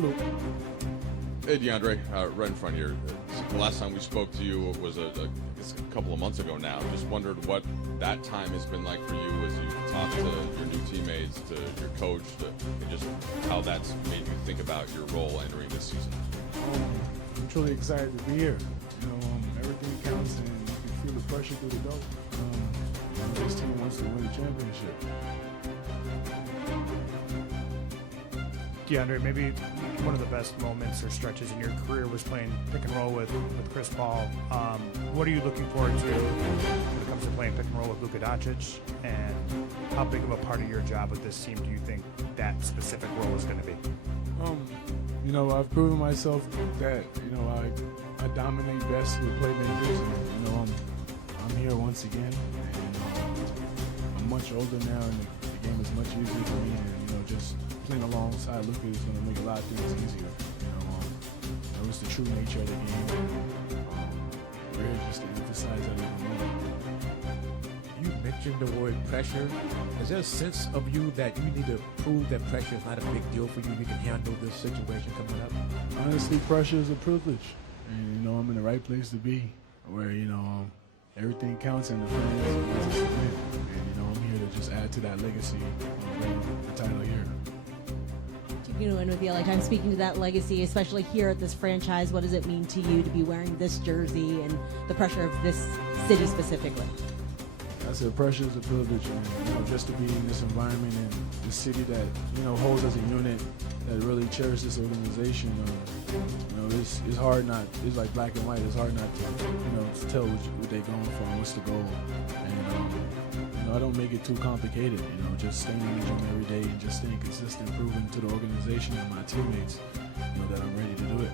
Hello. Hey, Deandre, right in front of you. The last time we spoke to you was a couple of months ago now. Just wondered what that time has been like for you as you talked to your new teammates, to your coach, and just how that's made you think about your role entering this season. I'm truly excited to be here. Everything counts, and you can feel the pressure through the dope. This team wants to win the championship. Deandre, maybe one of the best moments or stretches in your career was playing pick and roll with Chris Paul. What are you looking forward to when it comes to playing pick and roll with Luka Doncic? And how big of a part of your job with this team do you think that specific role is going to be? I've proven myself that, I dominate best with playmakers. And, I'm here once again. And I'm much older now, and the game is much easier for me. And, just playing alongside Luka is going to make a lot of things easier. That was the true nature of the game. We're here just to emphasize that even more. You mentioned the word pressure. Is there a sense of you that you need to prove that pressure is not a big deal for you? You can handle this situation coming up? Honestly, pressure is a privilege. And, I'm in the right place to be where, everything counts and the fans want us to win. And, I'm here to just add to that legacy of winning the title here. Keeping it in with the LA Times, speaking to that legacy, especially here at this franchise, what does it mean to you to be wearing this jersey and the pressure of this city specifically? I said pressure is a privilege, and just to be in this environment and the city that holds as a unit that really cherishes this organization. It's hard not. It's like black and white. It's hard not to tell what they're going for and what's the goal. And I don't make it too complicated. Just staying in the gym every day and just staying consistent, proving to the organization and my teammates, that I'm ready to do it.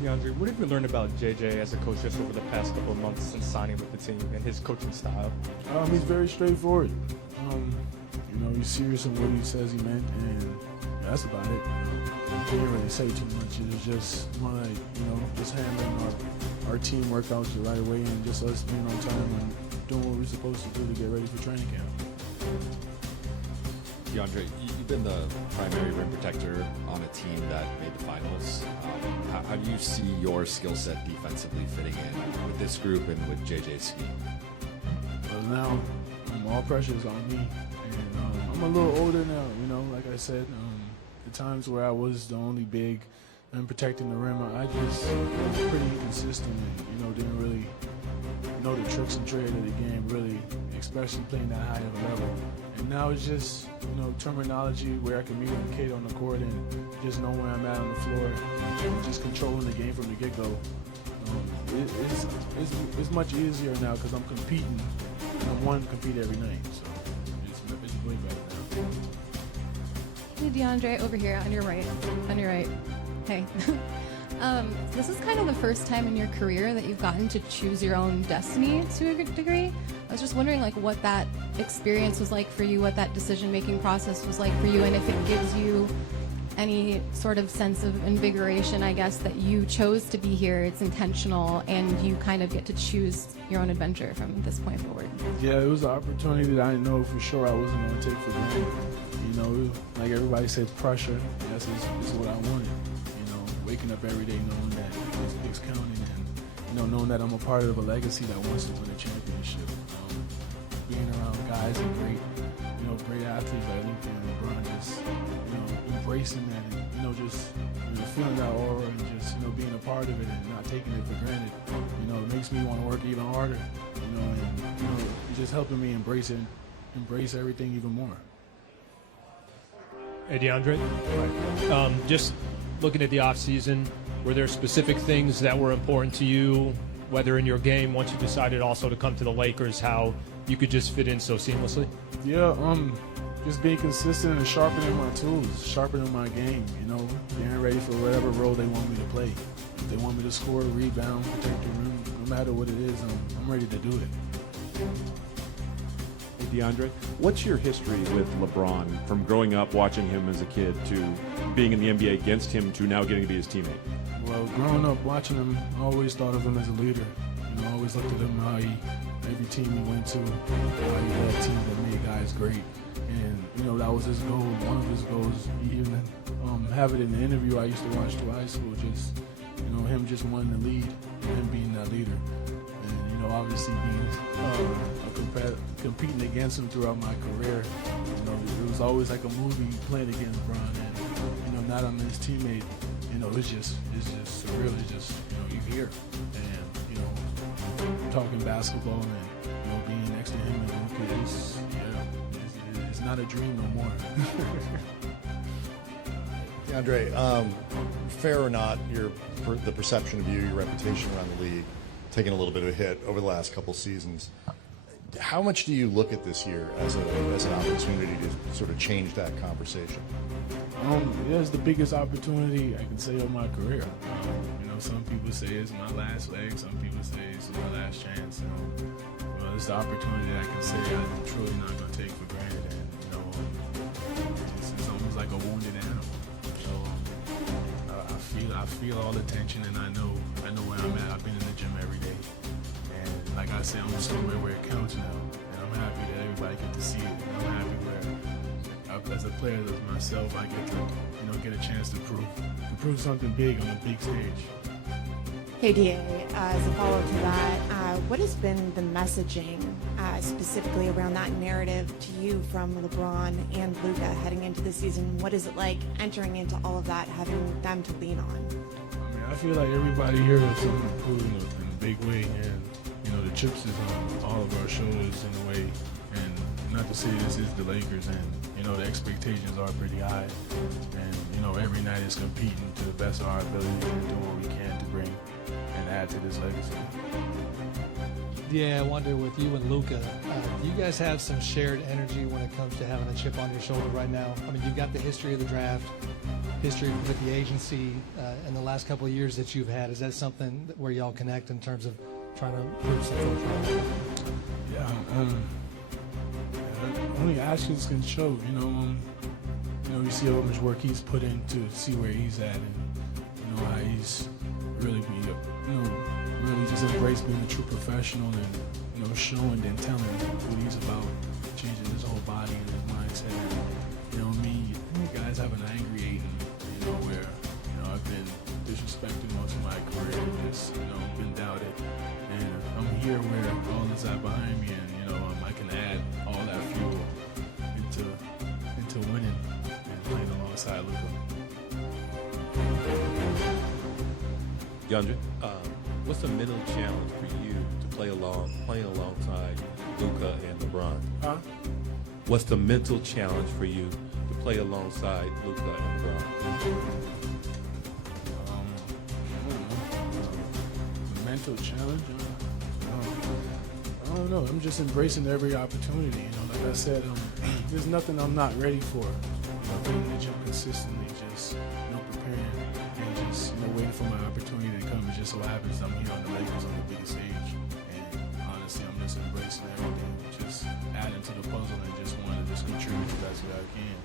Deandre, what have you learned about JJ as a coach just over the past couple of months since signing with the team and his coaching style? He's very straightforward. He's serious in what he says he meant, and that's about it. I can't really say too much. It's just more like, just handling our team workouts the right way and just us being on time and doing what we're supposed to do to get ready for training camp. Deandre, you've been the primary rim protector on a team that made the finals. How do you see your skill set defensively fitting in with this group and with JJ's scheme? Well, now all pressure is on me, and I'm a little older now. Like I said, the times where I was the only big and protecting the rim, I just was pretty inconsistent and didn't really know the tricks and trade of the game, really, especially playing that high of a level. And now it's just, terminology where I can communicate on the court and just know where I'm at on the floor and just controlling the game from the get-go. It's much easier now because I'm competing, and I'm wanting to compete every night. So it's way better now. Hey, Deandre, over here on your right. Hey. This is kind of the first time in your career that you've gotten to choose your own destiny to a degree. I was just wondering what that experience was like for you, what that decision-making process was like for you, and if it gives you any sort of sense of invigoration, I guess, that you chose to be here, it's intentional, and you kind of get to choose your own adventure from this point forward. Yeah, it was an opportunity that I know for sure I wasn't going to take for granted. Like everybody said, pressure, that's is what I wanted. Waking up every day knowing that it's counting and, knowing that I'm a part of a legacy that wants to win a championship. Being around guys and great athletes like Luka and LeBron, just, embracing that and, just, feeling that aura and just, being a part of it and not taking it for granted, it makes me want to work even harder, and, it's just helping me embrace everything even more. Hey, Deandre, just looking at the offseason, were there specific things that were important to you, whether in your game, once you decided also to come to the Lakers, how you could just fit in so seamlessly? Yeah, just being consistent and sharpening my tools, sharpening my game, being ready for whatever role they want me to play. If they want me to score, rebound, protect the rim, no matter what it is, I'm ready to do it. Hey, Deandre, what's your history with LeBron, from growing up watching him as a kid to being in the NBA against him to now getting to be his teammate? Well, growing up watching him, I always thought of him as a leader. I always looked at him, how every team he went to, how he led teams that made guys great. And, you know, that was his goal. One of his goals, he even have it in the interview I used to watch through high school, just, you know, him just wanting to lead and him being that leader. And, you know, obviously being competing against him throughout my career, you know, it was always like a movie playing against Bron. And, you know, not on his teammate, you know, it's just surreal. It's just, you know, you hear. And, you know, talking basketball and, you know, being next to him and Luka is, it's not a dream no more. Deandre, fair or not, the perception of you, your reputation around the league, taking a little bit of a hit over the last couple seasons. How much do you look at this year as an opportunity to sort of change that conversation? Yeah, it's the biggest opportunity I can say of my career. You know, some people say it's my last leg. Some people say it's my last chance. Well, it's the opportunity that I can say I'm truly not going to take for granted. And, you know, it's almost like a wounded animal. I feel all the tension, and I know where I'm at. I've been in the gym every day, and like I say, I'm somewhere where it counts now, and I'm happy that everybody get to see it. And I'm happy where, as a player of myself, I get to, you know, get a chance to prove something big on a big stage. Hey, DA, as a follow-up to that, what has been the messaging specifically around that narrative to you from LeBron and Luka heading into the season? What is it like entering into all of that, having them to lean on? I mean, I feel like everybody here has something to prove in a big way, and, you know, the chips is on all of our shoulders in a way. And not to say this is the Lakers, and, you know, the expectations are pretty high. And, you know, every night is competing to the best of our ability and doing what we can to bring and add to this legacy. Yeah, I wonder with you and Luka, do you guys have some shared energy when it comes to having a chip on your shoulder right now? I mean, you've got the history of the draft, history with the agency, in the last couple of years that you've had. Is that something where y'all connect in terms of trying to prove something? Yeah, only actions can show. You know, you see how much work he's put in to see where he's at, and, you know, how he's really really just embrace being a true professional and, you know, showing and telling what he's about, changing his whole body and his mindset. And, you know, you guys have an angry Ayton, you know, where, you know, I've been disrespected most of my career, just, you know, been doubted. And I'm here where all this out behind me, and, you know, I can add all that fuel into winning and playing alongside Luka. Deandre, what's the mental challenge for you to playing alongside Luka and LeBron? Huh? What's the mental challenge for you to play alongside Luka and LeBron? The mental challenge? I don't know. I'm just embracing every opportunity. You know, like I said, there's nothing I'm not ready for. You know, being in the gym consistently, just, you know, preparing and just, you know, waiting for my opportunity to come. It just so happens I'm here on the Lakers on the biggest stage, and honestly, I'm just embracing everything, just adding to the puzzle, and just want to just contribute the best way I can.